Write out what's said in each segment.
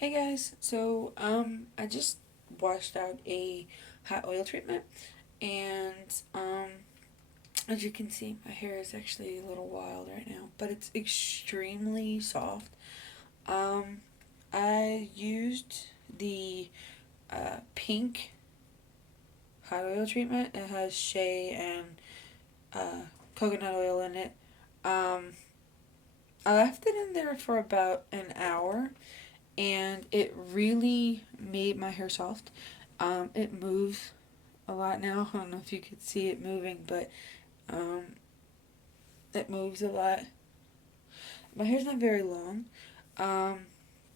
Hey guys, so I just washed out a hot oil treatment, and as you can see, my hair is actually a little wild right now, but it's extremely soft. Um, I used the pink hot oil treatment. It has shea and coconut oil in it. Um, I left it in there for about an hour, and it really made my hair soft. It moves a lot now. I don't know if you could see it moving, but um, it moves a lot. My hair's not very long, um,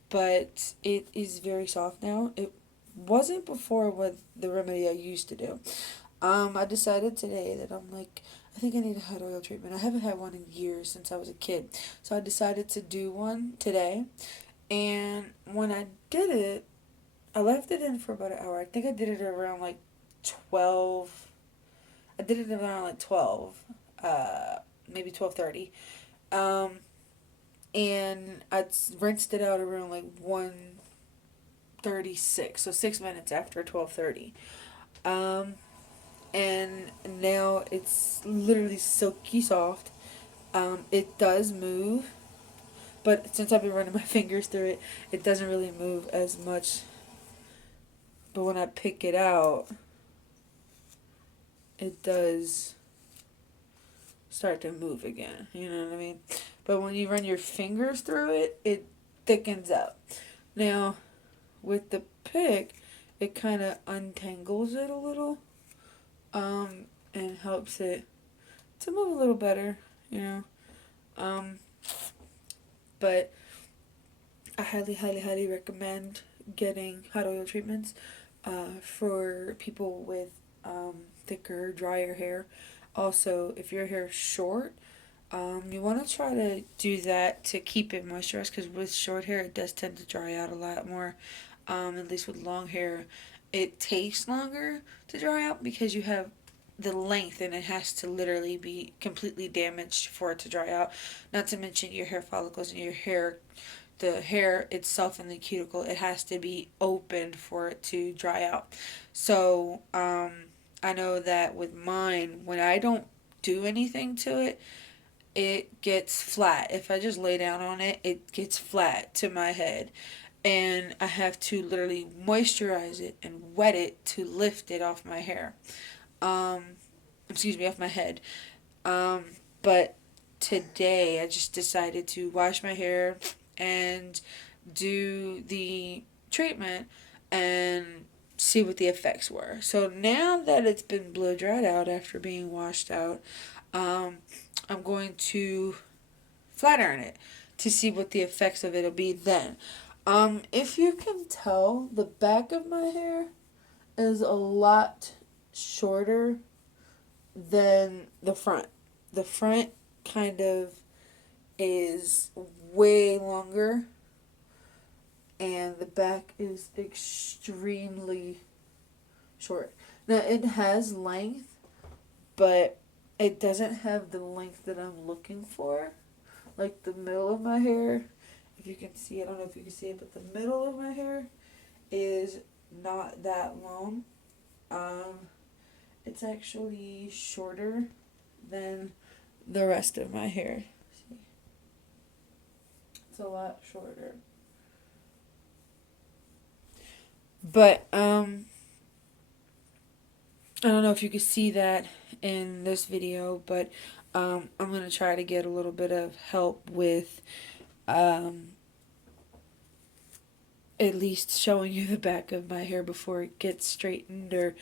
but it is very soft now. It wasn't before with the remedy I used to do. I decided today that I think I need a head oil treatment. I haven't had one in years since I was a kid. So I decided to do one today. And when I did it, I left it in for about an hour. I think I did it around like 12. I did it around like 12, maybe 12:30. Um, and I rinsed it out around like 1:36, so 6 minutes after 12:30. Um, and now it's literally silky soft. It does move, but since I've been running my fingers through it, it doesn't really move as much. But when I pick it out, it does start to move again. You know what I mean? But when you run your fingers through it, it thickens up. Now, with the pick, it kind of untangles it a little, and helps it to move a little better, you know. Um, but I highly, highly, highly recommend getting hot oil treatments for people with thicker, drier hair. Also, if your hair is short, you want to try to do that to keep it moisturized because with short hair, it does tend to dry out a lot more. At least with long hair, it takes longer to dry out because you have the length and it has to literally be completely damaged for it to dry out. Not to mention your hair follicles and your hair, the hair itself and the cuticle, it has to be opened for it to dry out. So, I know that with mine, when I don't do anything to it, it gets flat. If I just lay down on it, it gets flat to my head. And I have to literally moisturize it and wet it to lift it off my hair. Um, excuse me, off my head. Um, but today I just decided to wash my hair and do the treatment and see what the effects were. So now that it's been blow dried out after being washed out, um, I'm going to flat iron it to see what the effects of it'll be then. If you can tell, the back of my hair is a lot shorter than the front. The front kind of is way longer, and the back is extremely short. Now, it has length, but it doesn't have the length that I'm looking for. Like the middle of my hair, if you can see it, I don't know if you can see it, but the middle of my hair is not that long. Um, it's actually shorter than the rest of my hair. See? It's a lot shorter. But I don't know if you can see that in this video, but I'm going to try to get a little bit of help with um, at least showing you the back of my hair before it gets straightened or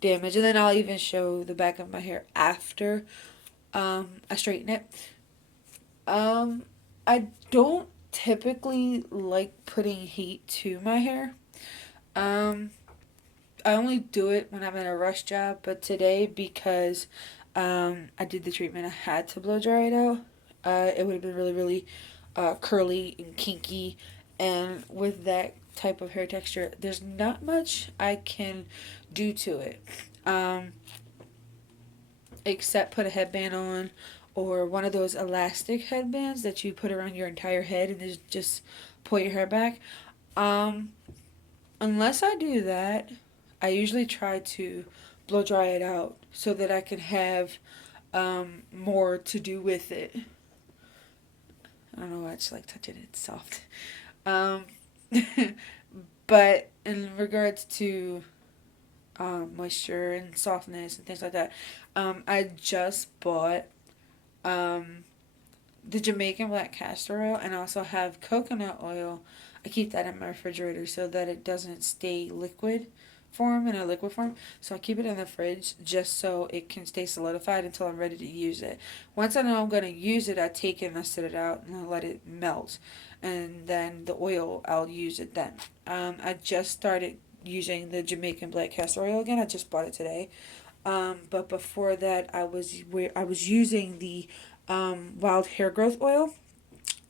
damaged. And then I'll even show the back of my hair after I straighten it. I don't typically like putting heat to my hair. Um, I only do it when I'm in a rush job, but today because I did the treatment, I had to blow dry it out. It would have been really, really curly and kinky, and with that type of hair texture, there's not much I can do to it, um, except put a headband on or one of those elastic headbands that you put around your entire head and just pull your hair back. Um, unless I do that, I usually try to blow dry it out so that I can have more to do with it. I don't know why I just like touching it. It's soft. Um, but in regards to moisture and softness and things like that, I just bought um, the Jamaican black castor oil, and I also have coconut oil. I keep that in my refrigerator so that it doesn't stay in a liquid form. So I keep it in the fridge just so it can stay solidified until I'm ready to use it. Once I know I'm going to use it, I take it and I set it out and I let it melt. And then the oil, I'll use it then. I just started using the Jamaican black castor oil again. I just bought it today. But before that, I was using the wild hair growth oil,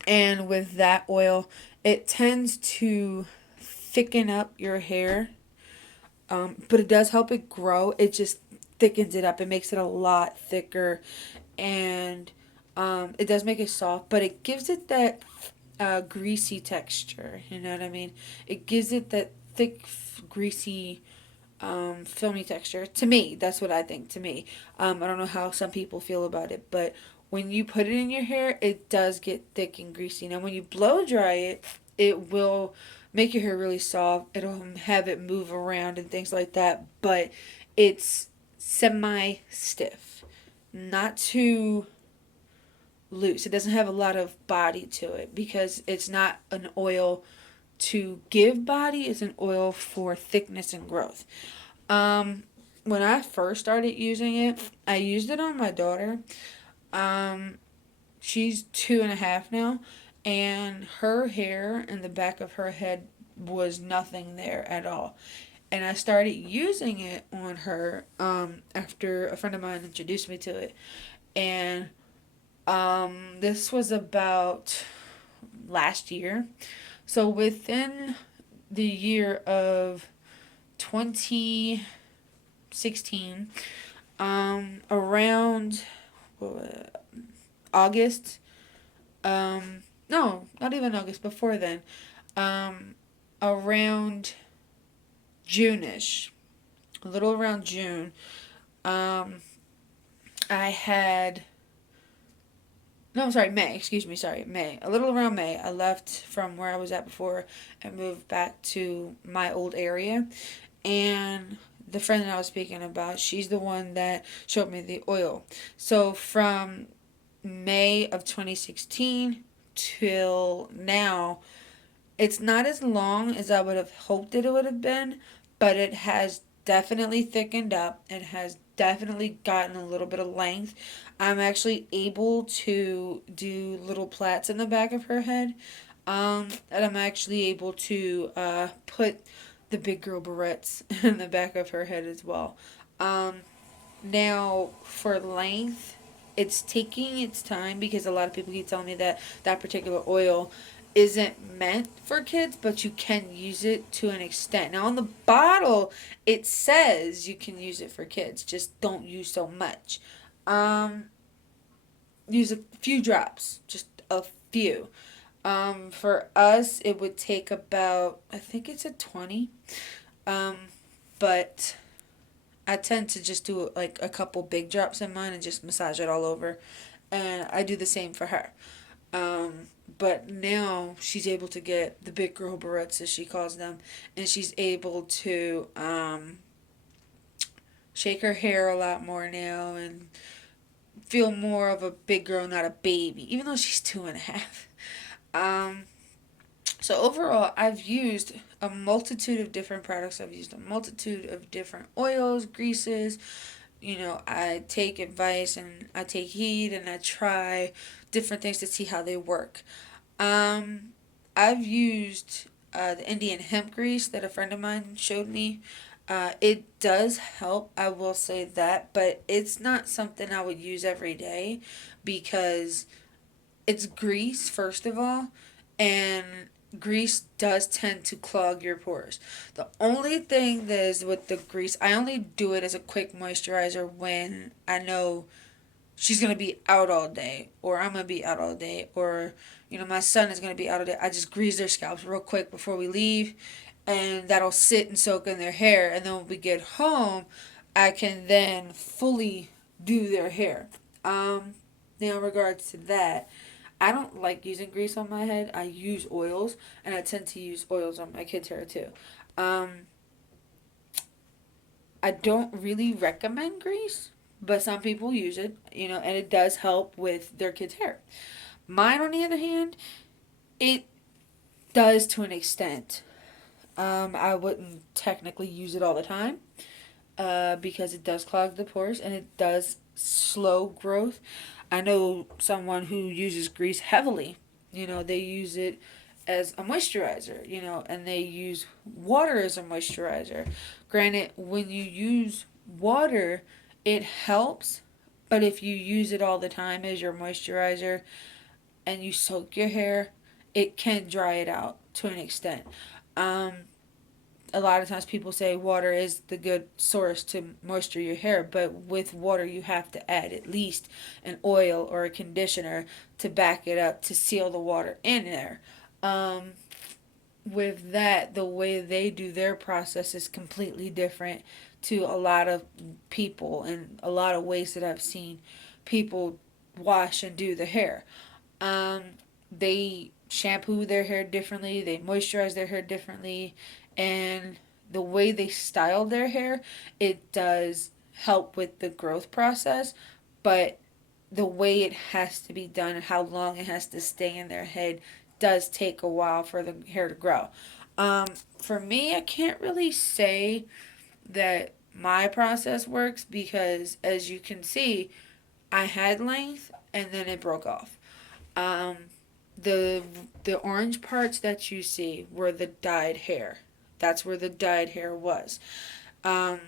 and with that oil, it tends to thicken up your hair, but it does help it grow. It just thickens it up. It makes it a lot thicker, and it does make it soft, but it gives it that greasy texture. You know what I mean? It gives it that thick, greasy filmy texture. To me, that's what I think. To me, I don't know how some people feel about it, but when you put it in your hair, it does get thick and greasy. Now, when you blow dry it, it will make your hair really soft. It'll have it move around and things like that, but it's semi stiff, not too loose. It doesn't have a lot of body to it because it's not an oil to give body, it's an oil for thickness and growth. Um, when I first started using it, I used it on my daughter. Um, she's 2.5 now, and her hair in the back of her head was nothing there at all. And I started using it on her after a friend of mine introduced me to it. And this was about last year. So within the year of 2016, around August, no, not even August, before then, around June-ish, a little around June, um, I had, no, I'm sorry, May, excuse me, sorry, May, a little around May, I left from where I was at before and moved back to my old area, and the friend that I was speaking about, she's the one that showed me the oil. So from May of 2016 till now, it's not as long as I would have hoped that it would have been, but it has definitely thickened up. It has definitely gotten a little bit of length. I'm actually able to do little plaits in the back of her head. And I'm actually able to put the big girl barrettes in the back of her head as well. Um, Now, for length, it's taking its time because a lot of people keep telling me that that particular oil isn't meant for kids, but you can use it to an extent. Now, on the bottle, it says you can use it for kids, just don't use so much. Um, Use a few drops, just a few. For us, it would take about, I think it's a 20. Um, but I tend to just do like a couple big drops in mine and just massage it all over. And I do the same for her. But now she's able to get the big girl barrettes, as she calls them, and she's able to shake her hair a lot more now and feel more of a big girl, not a baby, even though she's 2.5. Um, so overall, I've used a multitude of different products. I've used a multitude of different oils, greases. You know, I take advice and I take heed and I try different things to see how they work. Um, I've used the Indian hemp grease that a friend of mine showed me. It does help, I will say that, but it's not something I would use every day because it's grease, first of all, and grease does tend to clog your pores. The only thing that is with the grease, I only do it as a quick moisturizer when I know she's going to be out all day, or I'm going to be out all day, or, my son is going to be out all day. I just grease their scalps real quick before we leave, and that'll sit and soak in their hair. And then when we get home, I can then fully do their hair. Now, in regards to that, I don't like using grease on my head. I use oils, and I tend to use oils on my kids' hair too. Um, I don't really recommend grease, but some people use it, and it does help with their kids' hair. Mine, on the other hand, it does to an extent. I wouldn't technically use it all the time, because it does clog the pores and it does slow growth. I know someone who uses grease heavily. They use it as a moisturizer, and they use water as a moisturizer. Granted, when you use water, it helps, but if you use it all the time as your moisturizer and you soak your hair, it can dry it out to an extent. Um, a lot of times people say water is the good source to moisture your hair, but with water you have to add at least an oil or a conditioner to back it up to seal the water in there. Um, with that, the way they do their process is completely different to a lot of people and a lot of ways that I've seen people wash and do the hair. Um, they shampoo their hair differently, they moisturize their hair differently, and the way they style their hair, it does help with the growth process, but the way it has to be done and how long it has to stay in their head does take a while for the hair to grow. For me, I can't really say that my process works because, as you can see, I had length and then it broke off. Um, the the orange parts that you see were the dyed hair. That's where the dyed hair was. Um,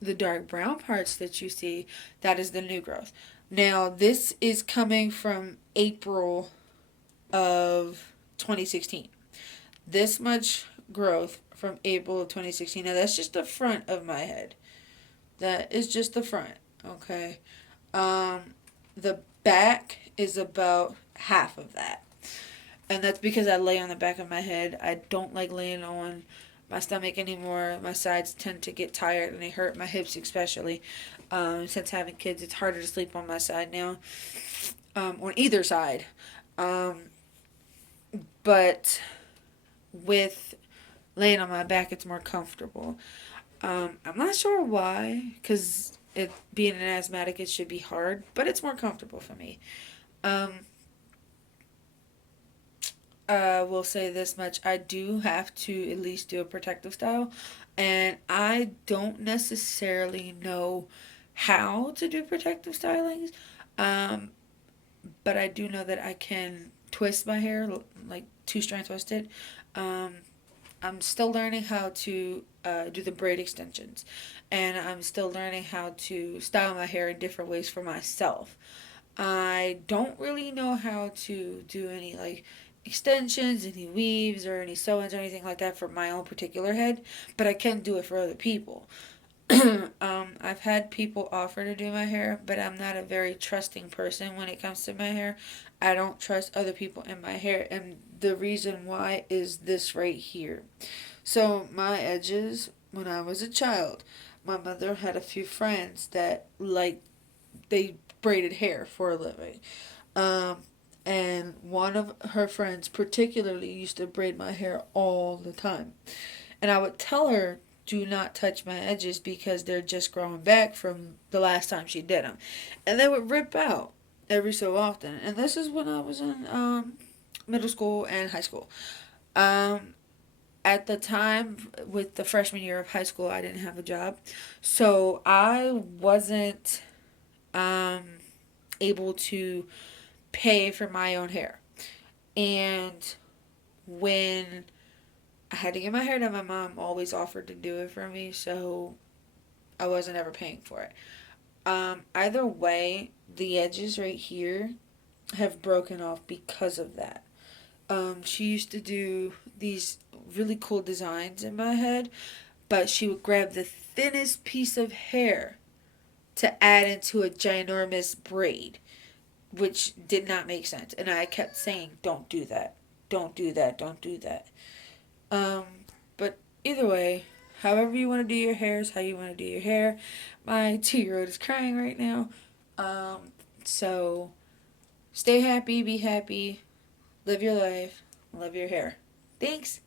the dark brown parts that you see, that is the new growth. Now, this is coming from April of 2016. This much growth from April of 2016. Now, that's just the front of my head. That is just the front, okay? The back is about half of that. And that's because I lay on the back of my head. I don't like laying on my stomach anymore. My sides tend to get tired and they hurt, my hips especially. Since having kids, it's harder to sleep on my side now, on either side. Um, but with laying on my back, it's more comfortable. I'm not sure why, because it being an asthmatic, it should be hard, but it's more comfortable for me. Um, I will say this much: I do have to at least do a protective style, and I don't necessarily know how to do protective stylings, um, but I do know that I can twist my hair, like two strand twist it. Um, I'm still learning how to do the braid extensions, and I'm still learning how to style my hair in different ways for myself. I don't really know how to do any like extensions, any weaves, or any sew ins or anything like that for my own particular head, but I can do it for other people. I've had people offer to do my hair, but I'm not a very trusting person when it comes to my hair. I don't trust other people in my hair, and the reason why is this right here. So, my edges, when I was a child, my mother had a few friends that, like, they braided hair for a living. Um, and one of her friends particularly used to braid my hair all the time. And I would tell her, do not touch my edges because they're just growing back from the last time she did them. And they would rip out every so often. And this is when I was in middle school and high school. Um, at the time, with the freshman year of high school, I didn't have a job. So I wasn't um, able to pay for my own hair. And when I had to get my hair done, my mom always offered to do it for me, so I wasn't ever paying for it. Either way, the edges right here have broken off because of that. She used to do these really cool designs in my head, but she would grab the thinnest piece of hair to add into a ginormous braid, which did not make sense. And I kept saying, don't do that. Don't do that. Don't do that. Um, but either way, however you want to do your hair is how you want to do your hair. My 2-year-old is crying right now. So stay happy, be happy, live your life, love your hair. Thanks.